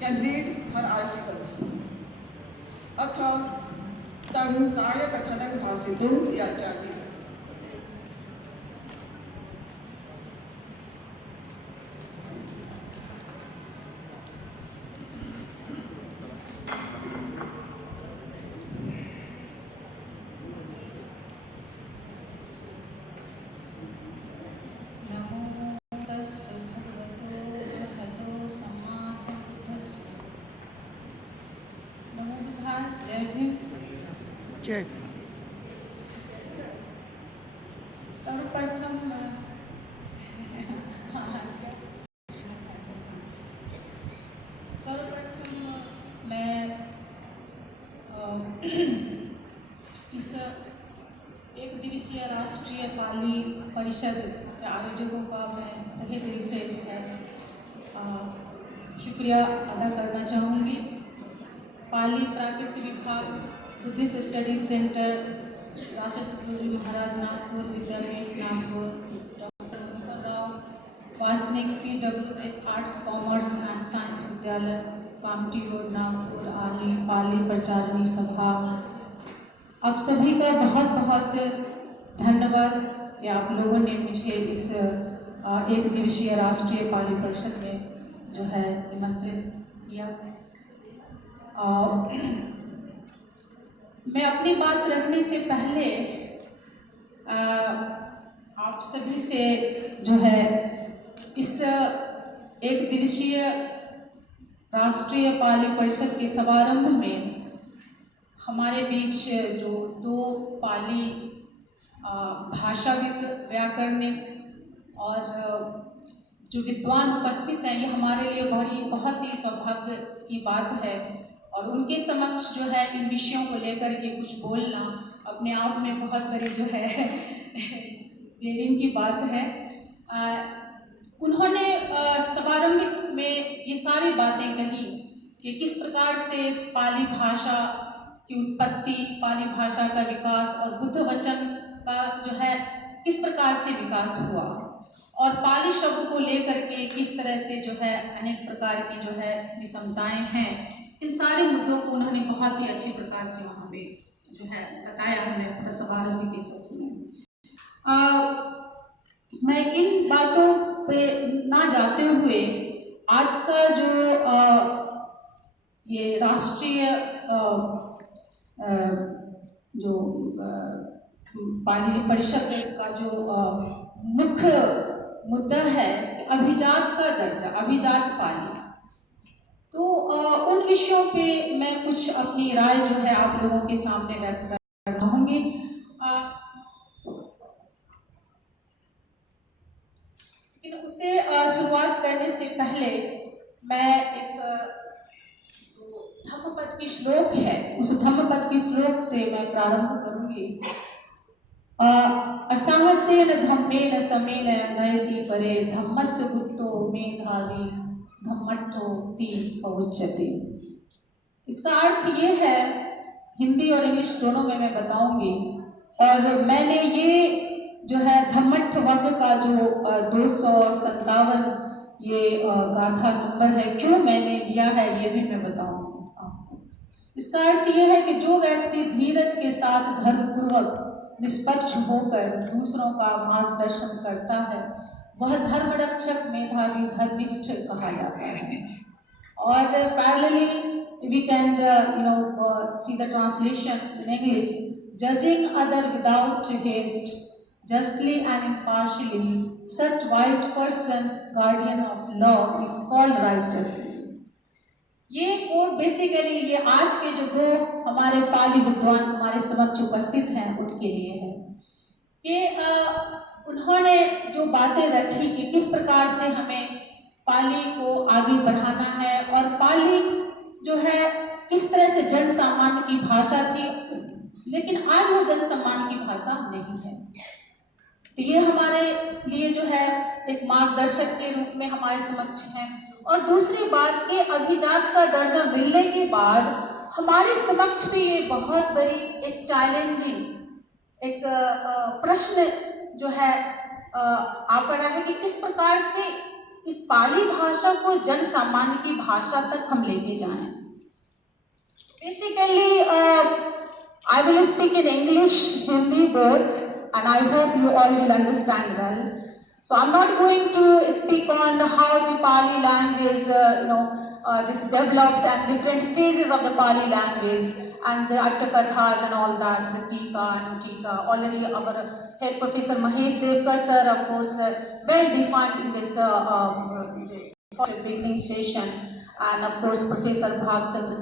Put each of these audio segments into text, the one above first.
can read her articles. अथ तरुणाय कथनं भासितुं याचामि। जय सर्वप्रथम मैं इस एक दिवसीय राष्ट्रीय पाली परिषद के आयोजकों का मैं तहे दिल से जो है शुक्रिया अदा करना चाहूँगी। पाली प्राकृतिक विभाग, Buddhist studies centre, Rashtrapati Guru Maharaj Nagpur Vidyapeeth Nagpur, doctor Madhukar Rao, Wasnik PWS arts commerce and science Vidyalaya, Kamthi road Nagpur, आली पाली प्रचारणी सभा, आप सभी का बहुत बहुत धन्यवाद कि आप लोगों ने मुझे इस एक दिवसीय राष्ट्रीय पाली परिषद में जो है निमंत्रित किया। मैं अपनी बात रखने से पहले आप सभी से जो है इस एक दिवसीय राष्ट्रीय पाली परिषद के समारंभ में हमारे बीच जो दो पाली भाषाविद, व्याकरणिक और जो विद्वान उपस्थित हैं, ये हमारे लिए बहुत ही सौभाग्य की बात है। और उनके समक्ष जो है इन विषयों को लेकर के कुछ बोलना अपने आप में बहुत बड़ी जो है डेयरिंग की बात है। उन्होंने समारंभ में ये सारी बातें कही कि किस प्रकार से पाली भाषा की उत्पत्ति, पाली भाषा का विकास और बुद्ध वचन का जो है किस प्रकार से विकास हुआ और पाली शब्द को लेकर के किस तरह से जो है अनेक प्रकार की जो है विषमताएं हैं, इन सारे मुद्दों को उन्होंने बहुत ही अच्छी प्रकार से वहाँ पे जो है बताया हमें पूरा समारंभ के सत्र में। मैं इन बातों पे ना जाते हुए आज का जो ये राष्ट्रीय जो पाली परिषद का जो मुख्य मुद्दा है अभिजात का दर्जा, अभिजात पाली, तो उन विषयों पे मैं कुछ अपनी राय जो है आप लोगों के सामने व्यक्त करना चाहूँगी। लेकिन उसे शुरुआत करने से पहले मैं एक धम्मपद की श्लोक है, उस धम्मपद की श्लोक से मैं प्रारंभ करूंगी। असाहसेन धम्मेन समेन नयति परे धम्मस्य गुप्तो मेधावी धम्मट्ठो ती पहुंचते। इसका अर्थ ये है, हिंदी और इंग्लिश दोनों में मैं बताऊंगी। और मैंने ये जो है धम्मट्ठ वर्ग का जो 257 ये गाथा नंबर है, क्यों मैंने लिया है ये भी मैं बताऊंगी आपको। इसका अर्थ ये है कि जो व्यक्ति धीरज के साथ धर्मपूर्वक निष्पक्ष होकर दूसरों का मार्गदर्शन करता है वह धर्मरक्षक, मेधावी, धर्मिष्ठ कहा जाता है। और parallelly we can see the translation in English, judging other without haste, justly and impartially, such wise person, guardian of law, is called righteously. ये कोड बेसिकली ये आज के जो दो हमारे पाली विद्वान हमारे समक्ष उपस्थित हैं उनके लिए है कि उन्होंने जो बातें रखी कि किस प्रकार से हमें पाली को आगे बढ़ाना है और पाली जो है किस तरह से जन सामान्य की भाषा थी, लेकिन आज वो जन सामान्य की भाषा नहीं है। तो ये हमारे लिए जो है एक मार्गदर्शक के रूप में हमारे समक्ष है। और दूसरी बात कि अभिजात का दर्जा मिलने के बाद हमारे समक्ष भी ये बहुत बड़ी एक चैलेंजिंग एक प्रश्न जो है आ पड़ा है कि किस प्रकार से इस पाली भाषा को जन सामान्य की भाषा तक हम लेके जाएं। Basically, I will speak in English, Hindi both, and I hope you all will understand well. So I'm not going to speak on how the Pali language, this developed and different phases of the Pali language and the Attakathas and all that, the Tika and Tika. Already our head professor Mahesh Devkar sir, of course, well defined in this beginning session, and of course Professor Bhagchandra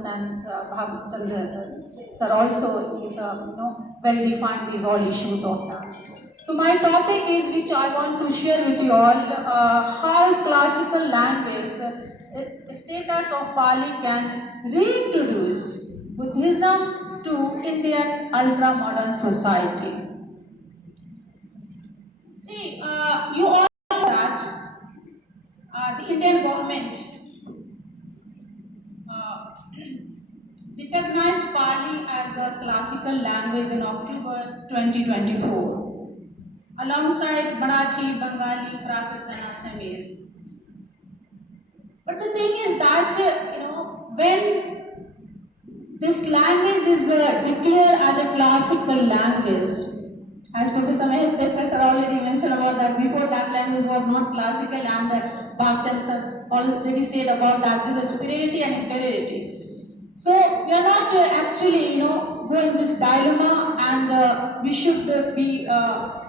sir also is well defined these all issues of that. So my topic is, which I want to share with you all, how classical language status of Pali can reintroduce Buddhism to Indian ultra-modern society. See, you all know that the Indian government recognized Pali as a classical language in October 2024. Alongside Marathi, Bengali, Prakrit and Assamese. But the thing is that, when this language is declared as a classical language, as Professor Mahesh Devkar sir already mentioned about that, before that language was not classical, and Bhagchandra sir already said about that, this is superiority and inferiority. So we are not actually, going this dilemma, and we should be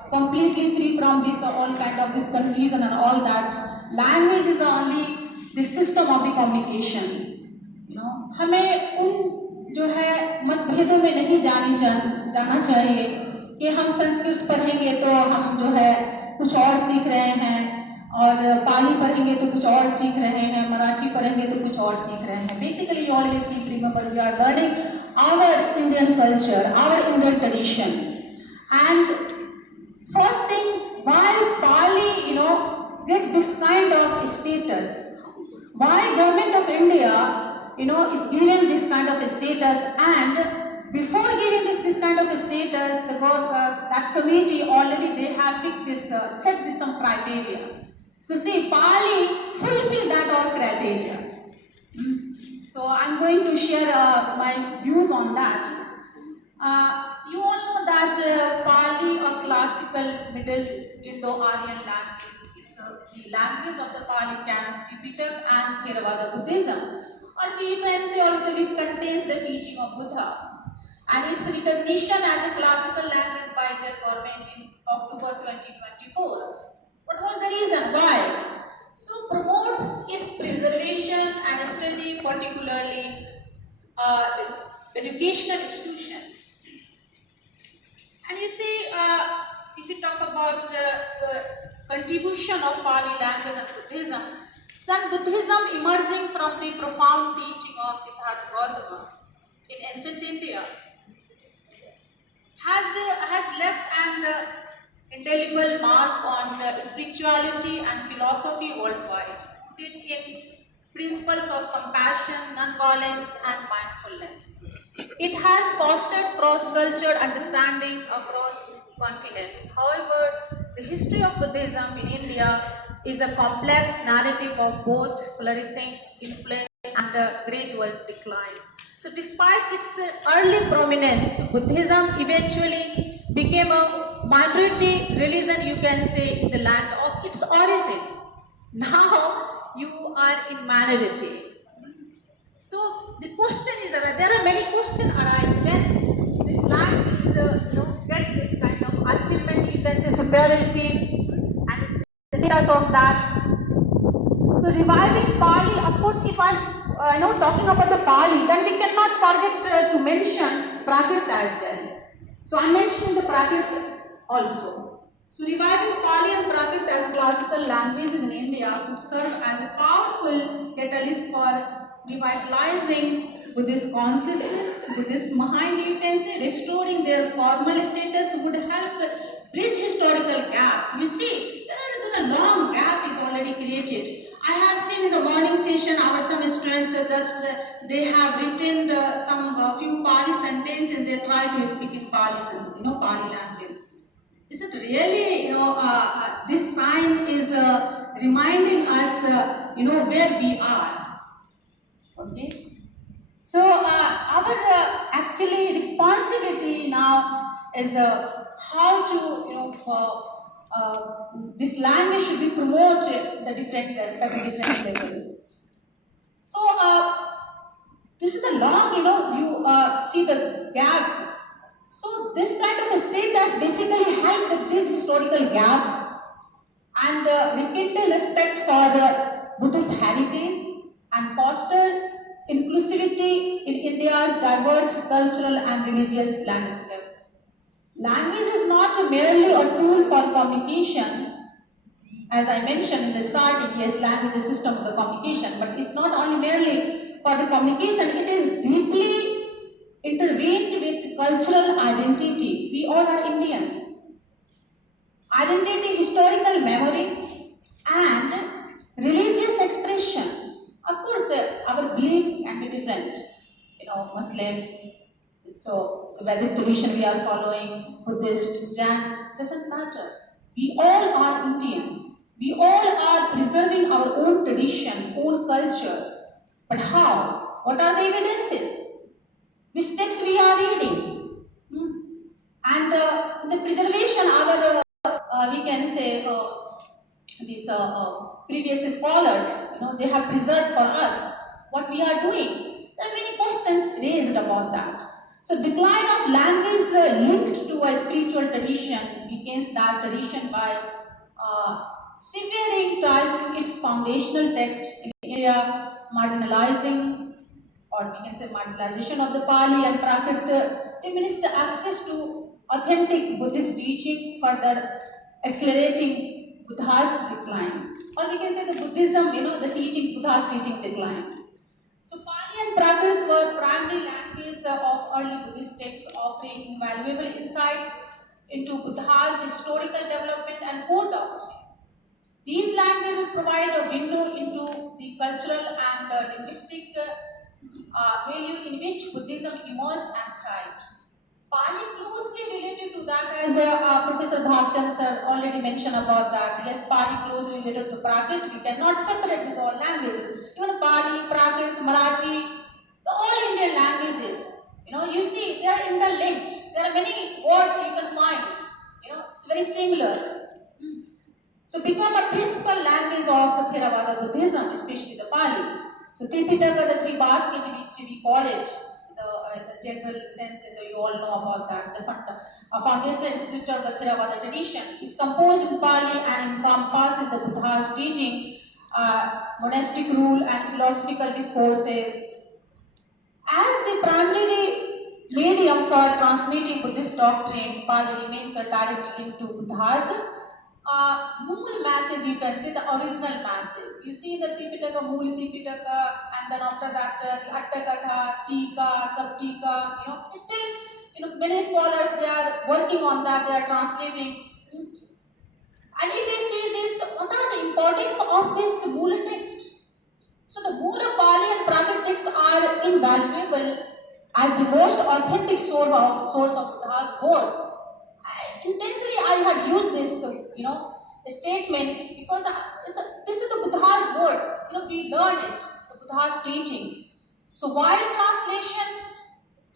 completely free from this all kind of this confusion and all that. Language is only the system of the communication. हमें उन जो है मतभेदों में नहीं जाना चाहिए कि हम संस्कृत पढ़ेंगे तो हम जो है कुछ और सीख रहे हैं, और पाली पढ़ेंगे तो कुछ और सीख रहे हैं, मराठी पढ़ेंगे तो कुछ और सीख रहे हैं. Basically, always keep remember, we are learning our Indian culture, our Indian tradition. And first thing, why Pali, get this kind of status? Why government of India, is given this kind of status? And before giving this kind of status, that committee already they have fixed this, set this some criteria. So see, Pali fulfill that all criteria. So I'm going to share my views on that. You all know that Pali, a classical Middle Indo-Aryan language, is the language of the Pali canon of Tipitaka and Theravada Buddhism, or we can say also which contains the teaching of Buddha. And its recognition as a classical language by the government in October 2024. What was the reason? Why? So promotes its preservation and study, particularly educational institutions. And you see, if you talk about the contribution of Pali language and Buddhism, then Buddhism emerging from the profound teaching of Siddhartha Gautama in ancient India has left an indelible mark on spirituality and philosophy worldwide, rooted in principles of compassion, non-violence, and mindfulness. It has fostered cross-cultural understanding across continents. However, the history of Buddhism in India is a complex narrative of both flourishing influence and gradual decline. So despite its early prominence, Buddhism eventually became a minority religion, you can say, in the land of its origin. Now you are in minority. So the question is, there are many questions arise when this land is, get this kind of achievement, you can say superiority, and the status of that. So reviving Pali, of course, if I'm talking about the Pali, then we cannot forget to mention Prakrit as well. So I mentioned the Prakrit also. So reviving Pali and Prakrit as classical languages in India would serve as a powerful catalyst for revitalizing Buddhist consciousness, Buddhist mind, you can say, restoring their formal status would help bridge historical gap. You see, there is a long gap is already created. I have seen in the morning session some students they have written some few Pali sentences and they try to speak in Pali, Pali language. Is it really, this sign is reminding us, where we are. Okay. So our actually responsibility now is how to, this language should be promoted the different aspect, different level. So this is the long, you see the gap. So this kind of a state has basically helped the bridge historical gap and rekindle respect for Buddhist heritage and foster inclusivity in India's diverse cultural and religious landscape. Language is not merely a tool for communication. As I mentioned in the starting, yes, language is a system of the communication, but it's not only merely for the communication, it is deeply intervened with cultural identity. We all are Indian. Identity, historical memory, and religious expression. Of course, our belief can be different. Muslims, so the Vedic tradition we are following, Buddhist, Jain, doesn't matter. We all are Indian. We all are preserving our own tradition, own culture. But how? What are the evidences? Which text we are reading? And the preservation, our we can say these previous scholars, they have preserved for us what we are doing. There are many questions raised about that. So decline of language linked to a spiritual tradition begins that tradition by severing ties to its foundational text in India, marginalizing, or we can say marginalization of the Pali and Prakrit, diminished the access to authentic Buddhist teaching, further accelerating Buddha's decline. Or we can say the Buddhism, the teachings, Buddha's teaching decline. So Pali and Prakrit were primary languages of early Buddhist texts, offering invaluable insights into Buddha's historical development and core doctrine. These languages provide a window into the cultural and linguistic value in which Buddhism emerged and thrived. Pali closely related to that, as Professor Bhagchan sir already mentioned about that. Yes, Pali closely related to Prakrit. We cannot separate these all languages. Even Pali, Prakrit, Marathi, the all Indian languages. You see, they are interlinked. There are many words you can find. It's very similar. So become a principal language of Theravada Buddhism, especially the Pali. So Tripitaka, the three baskets which we call it, the general sense, you all know about that. The foundational scripture of the Theravada tradition is composed in Pali and encompasses the Buddha's teaching, monastic rule and philosophical discourses. As the primary medium for transmitting Buddhist doctrine, Pali remains a direct link to Buddha's Mool message, you can say the original message. You see the Tripitaka, Mool Tripitaka, and then after that the Attakatha, Tika, Subtika, still, many scholars, they are working on that, they are translating. And if you see this, what are the importance of this Moola text? So the Moola Pali and Prakrit texts are invaluable as the most authentic source of Buddha's words. Intensely, I have used this, statement because this is the Buddha's words. We learn it, the Buddha's teaching. So while translation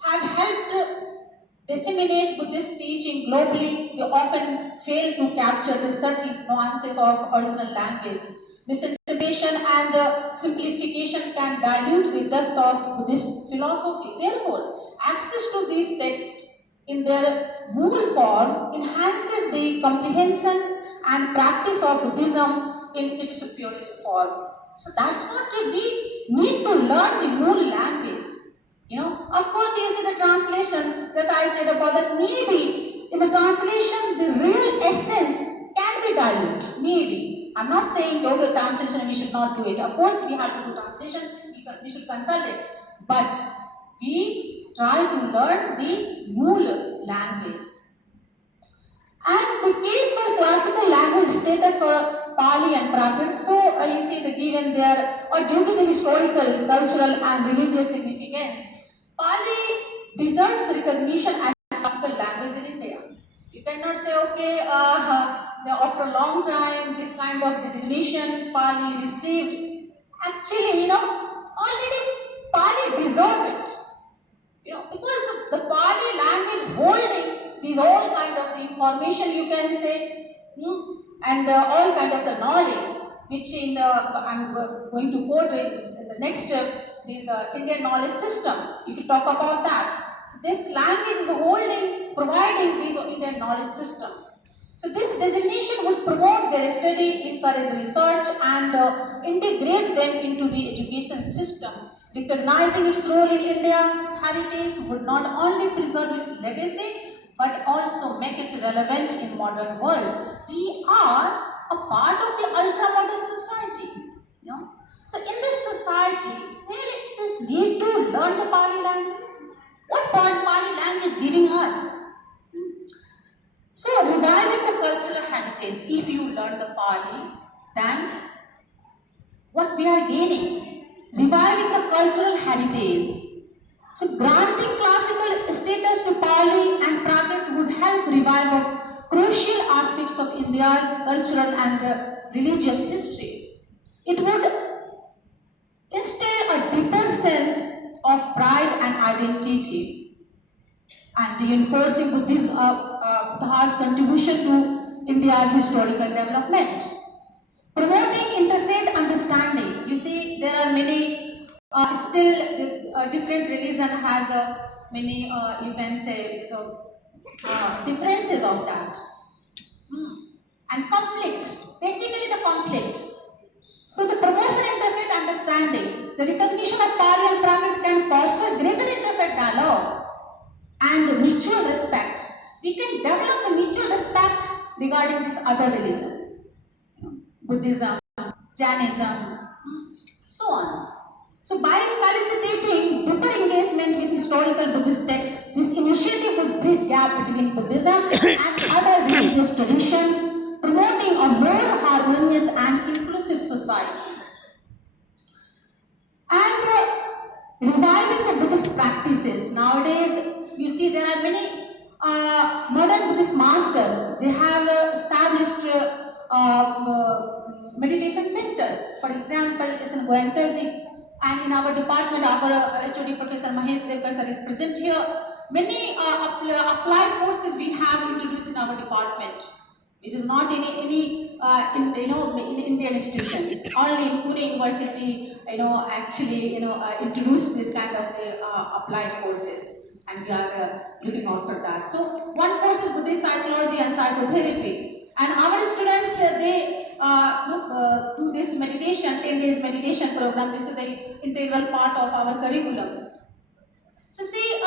have helped disseminate Buddhist teaching globally, they often fail to capture the subtle nuances of original language. Misinterpretation and simplification can dilute the depth of Buddhist philosophy. Therefore, access to these texts in their Mool form enhances the comprehension and practice of Buddhism in its purest form. So that's what we need to learn the Mool language. Of course, you see the translation, as I said about that, maybe in the translation the real essence can be diluted. Maybe. I'm not saying, okay, translation we should not do it. Of course, we have to do translation, we should consult it. But we try to learn the Mool language. And the case for classical language status for Pali and Prakrit, so you see the given there, or due to the historical, cultural and religious significance, Pali deserves recognition as classical language in India. You cannot say, okay, after a long time, this kind of designation Pali received. Actually, already Pali deserved it. Because the Pali language holding these all kind of the information, you can say, and all kind of the knowledge, which I'm going to quote in the next this Indian knowledge system. If you talk about that, so this language is holding, providing this Indian knowledge system. So this designation would promote their study, encourage research, and integrate them into the education system. Recognizing its role in India's heritage would not only preserve its legacy, but also make it relevant in modern world. We are a part of the ultra-modern society. So in this society, really it is need to learn the Pali language. What Pali language giving us? So reviving the cultural heritage, if you learn the Pali, then what we are gaining? Reviving the cultural heritage. So granting classical status to Pali and Prakrit would help revive crucial aspects of India's cultural and religious history. It would instill a deeper sense of pride and identity, and reinforcing Buddha's contribution to India's historical development. Promoting interfaith understanding. You see, there are many, different religion has many, you can say, differences of that. And conflict, basically the conflict. So the promotion interfaith understanding, the recognition of Pali and Prakrit can foster greater interfaith dialogue and mutual respect. We can develop the mutual respect regarding these other religions, Buddhism, Jainism, so on. So by facilitating deeper engagement with historical Buddhist texts, this initiative would bridge gap between Buddhism and other religious traditions, promoting a more harmonious and inclusive society. And reviving the Buddhist practices. Nowadays, you see there are many modern Buddhist masters. They have established meditation centers. For example, is in Goenkaji, and in our department, our HOD Professor Mahesh Devkar sir is present here. Many applied courses we have introduced in our department. This is not in Indian institutions. Only in Pune University, actually, introduced this kind of applied courses, and we are looking after that. So one course is Buddhist psychology and psychotherapy. And our students, they do this meditation, 10 days meditation program. This is the integral part of our curriculum. So see,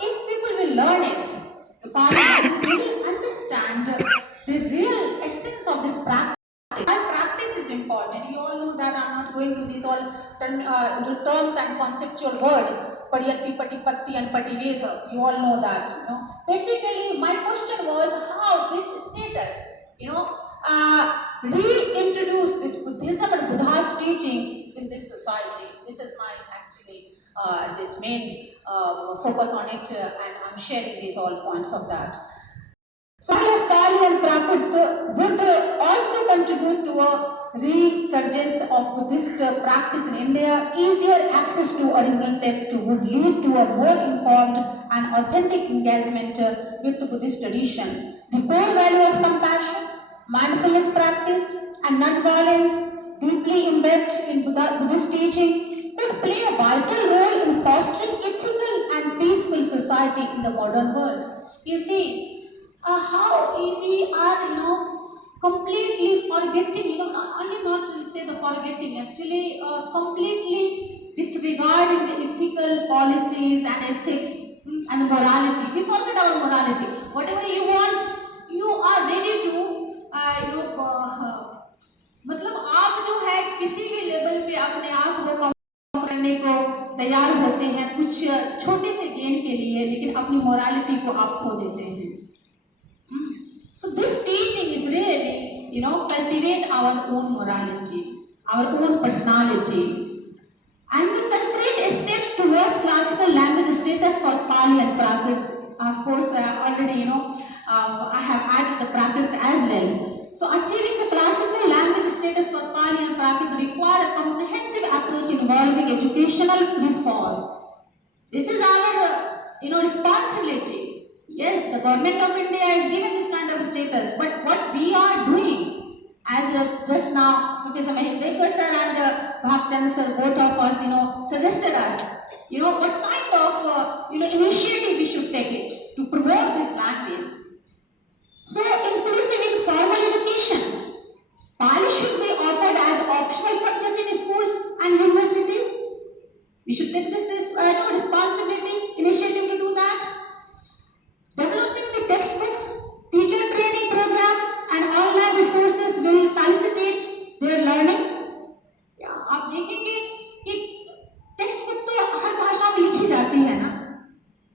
if people will learn it, they will understand the real essence of this practice. Why practice is important. You all know that I'm not going to these all terms and conceptual words. Padiyati, Patipatti and Pativeda. You all know that. Basically, my question was how this status, reintroduce this Buddhism and Buddha's teaching in this society. This is my actually this main focus on it, and I'm sharing these all points of that. Study of Pali and Prakrit would also contribute to a resurgence of Buddhist practice in India. Easier access to original text would lead to a more informed and authentic engagement with the Buddhist tradition. The core value of compassion, mindfulness practice, and non-violence, deeply embedded in Buddhist teaching, could play a vital role in fostering ethical and peaceful society in the modern world. You see, how we are, completely forgetting, not to say the forgetting, actually completely disregarding the ethical policies and ethics and morality. We forget our morality. Whatever you want, you are ready to, मतलब आप जो है किसी भी level पे अपने आप को कम करने को तैयार होते हैं कुछ छोटे से गेन के लिए, लेकिन अपनी मोरालिटी को आप खो देते हैं. So this teaching is really, cultivate our own morality, our own personality, and the concrete steps towards classical language status for Pali and Prakrit. Of course, already, I have added the Prakrit as well. So achieving the classical language status for Pali and Prakrit require a comprehensive approach involving educational reform. This is our responsibility. Yes, the government of India is given this kind of status, but what we are doing, as just now Professor Mahesh Devkar sir and Bhakchand sir, both of us, suggested us, what kind of initiative we should take it to promote this language. So inclusive in formal education, Pali should be offered as optional subject in schools and universities. We should take this responsibility, initiative to do that. Developing the textbooks, teacher training program and online resources will facilitate their learning. आप देखेंगे कि text book तो हर भाषा में लिखी जाती है ना,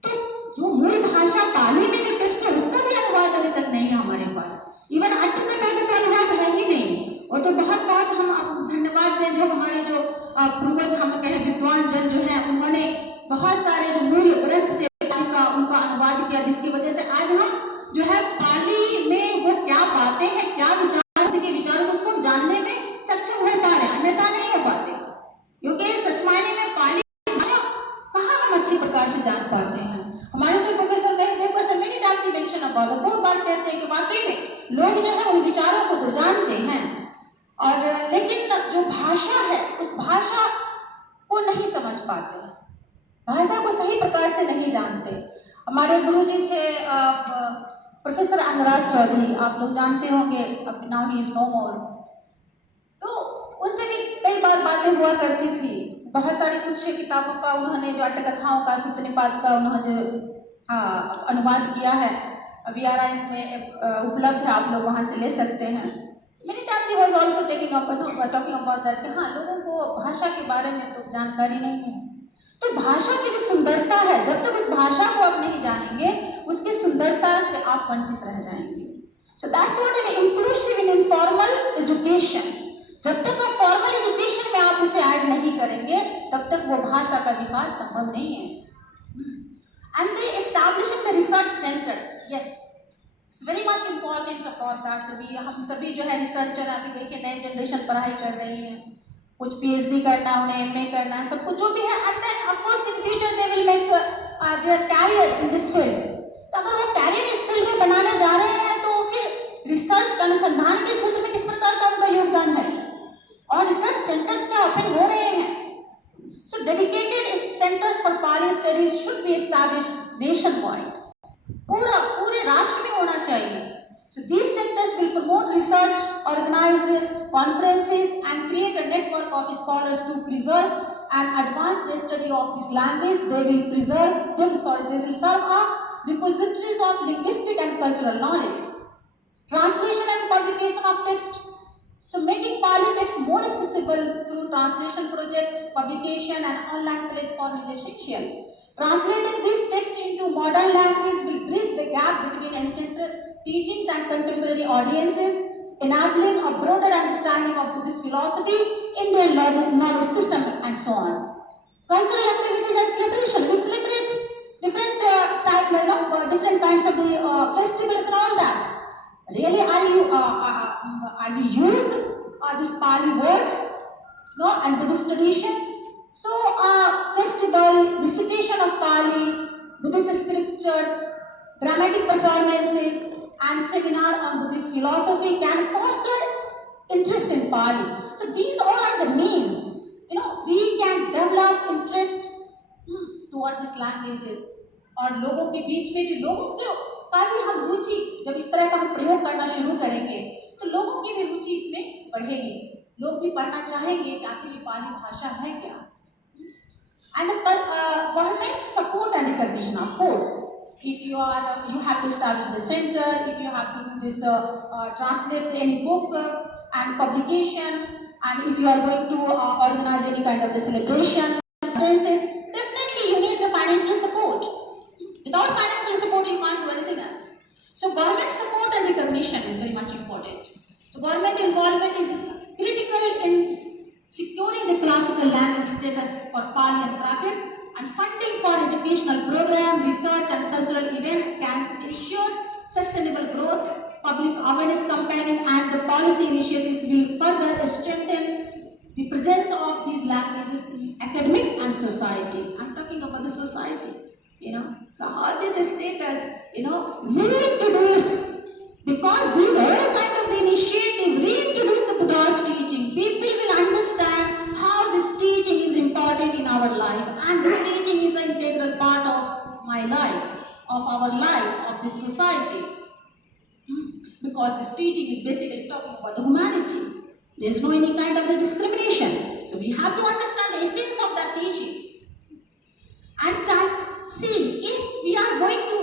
तो जो मूल भाषा पाली में जो टेक्स्ट है उसका भी अनुवाद अभी तक नहीं है हमारे पास। इवन अट्ठकथा का तो अनुवाद है ही नहीं। और तो बहुत बहुत हम धन्यवाद दें जो हमारे जो पूर्वज हम कहें विद्वान जन जो है, उन्होंने बहुत सारे जो मूल ग्रंथ थे का उनका अनुवाद किया, जिसकी वजह से आज हम जो है पाली में वो क्या बातें हैं, क्या विचार के विचारों को उसको हम जानने में सक्षम हो पा रहे हैं, अन्यथा नहीं हो पाते। क्योंकि सच मायने में पाली कहाँ हम अच्छी प्रकार से जान पाते हैं। हमारे से professor Mahesh Devkar sir many times ही मेंशन अबाउट, बहुत बार कहते हैं कि वाकई में लोग जो है उन विचारों को तो जानते हैं, और लेकिन जो भाषा है उस भाषा को नहीं समझ पाते, भाषा को सही प्रकार से नहीं जानते। हमारे गुरुजी थे प्रोफेसर अनुराग चौधरी, आप लोग जानते होंगे, अब नाउ ही इज नो मोर। तो उनसे भी कई बार बातें हुआ करती थी। बहुत सारी कुछ किताबों का उन्होंने जो अट्ठकथाओं का सूत्र निपात का उन्होंने जो अनुवाद किया है, VRI में उपलब्ध है, आप लोग वहाँ से ले सकते हैं। Many times he was also talking about that कि हाँ, लोगों को भाषा के बारे में तो जानकारी नहीं है। तो भाषा की जो सुंदरता है, जब तक उस भाषा को आप नहीं जानेंगे उसकी सुंदरता से आप वंचित रह जाएंगे। So that's what an inclusive in informal education, जब तक आप फॉर्मल एजुकेशन में आप उसे ऐड नहीं करेंगे तब तक वो भाषा का विकास संभव नहीं है। And they establishing the research center, yes, it's very much important about that। हम सभी जो है रिसर्चर, अभी देखिए नए जनरेशन पढ़ाई कर रही है, कुछ PhD करना, उन्हें MA करना है, सब कुछ जो भी है, and then of course in future they will make their career in this field। तो अगर वो कैरियर इस फील्ड में बनाने जा रहे हैं तो फिर रिसर्च अनुसंधान के क्षेत्र में किस प्रकार का उनका योगदान है, और रिसर्च सेंटर्स क्या ओपन हो रहे हैं। So dedicated centers for Pali studies should be established nationwide, पूरे राष्ट्र में होना चाहिए। So these centers will promote research, organize conferences and create a network of scholars to preserve and advance the study of this language. They will serve as repositories of linguistic and cultural knowledge. Translation and publication of text. So making Pali text more accessible through translation project, publication and online platform is essential. Translating this text into modern language will bridge the gap between ancient teachings and contemporary audiences, enabling a broader understanding of Buddhist philosophy, Indian knowledge system, and so on. Cultural activities and celebration. We celebrate different different kinds of the festivals and all that. Really, are we use these Pali words, and Buddhist traditions? So, festival, recitation of Pali, Buddhist scriptures, dramatic performances, and seminar on Buddhist philosophy can foster interest in Pali. So these all are the means, we can develop interest toward these languages, और लोगों के बीच में भी लोगों का भी हम रुचि, जब इस तरह का हम प्रयोग करना शुरू करेंगे तो लोगों की भी रुचि इसमें बढ़ेगी, लोग भी पढ़ना चाहेंगे कि आखिर ये पाली भाषा है क्या। And the government support and recognition, of course. If you have to establish the center, if you have to do this, translate any book and publication, and if you are going to organize any kind of the celebration, definitely you need the financial support. Without financial support, you can't do anything else. So government support and recognition is very much important. So government involvement is critical in securing the classical language status for Pali and Prakrit, and funding for educational program, research and cultural events can ensure sustainable growth, public awareness campaign and the policy initiatives will further strengthen the presence of these languages in academic and society. I'm talking about the society, So how this status, reintroduce, because these all kind of the initiative reintroduce the Buddha's teaching. People will understand how this teaching is important in our life, and this teaching is an integral part of my life, of our life, of this society. Because this teaching is basically talking about the humanity. There is no any kind of the discrimination. So we have to understand the essence of that teaching. And see, if we are going to